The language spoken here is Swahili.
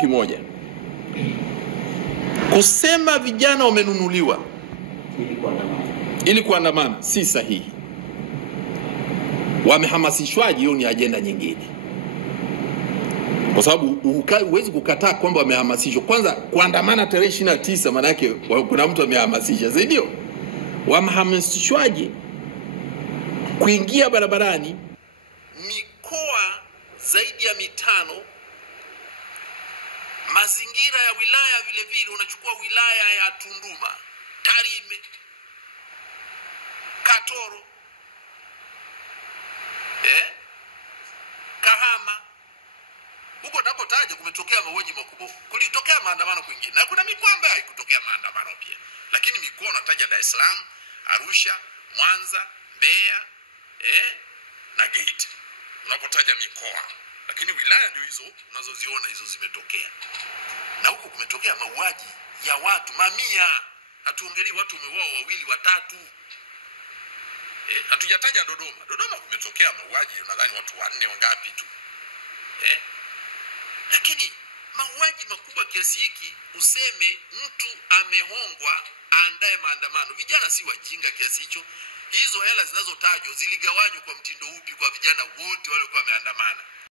kimoja. Kusema vijana wamenunuliwa ili kuandamana si sahihi. Wamehamasishwaje, hiyo ni agenda nyingine. Kwa sababu huwezi kukataa kwamba wamehamasishwa. Kwanza kuandamana tarehe 29 maana yake kuna mtu amehamasisha, si ndio? Wamehamasishwaje kuingia barabarani mikoa zaidi ya 5, mazingira ya wilaya vile vile, unachukua wilaya ya Tunduma, Tarime, Katoro, Kahama, huko nakotaja kumetokea mauaji makubwa, kulitokea maandamano kwingine, na kuna mikoa ambayo haikutokea maandamano pia. Lakini mikoa unataja Dar es Salaam, Arusha, Mwanza, Mbeya, na Geita, unapotaja mikoa. Lakini wilaya ndio hizo unazoziona, hizo zimetokea. Na huko kumetokea mauaji ya watu mamia. Hatuongelei watu wameuawa 2, 3. Hatujataja Dodoma. Dodoma kumetokea mauaji nadhani watu 4 wangapi tu. Lakini mauaji makubwa kiasi hiki, useme mtu amehongwa aandae maandamano. Vijana si wajinga kiasi hicho. Hizo hela zinazotajwa ziligawanywa kwa mtindo upi kwa vijana wote wale walikuwa wameandamana?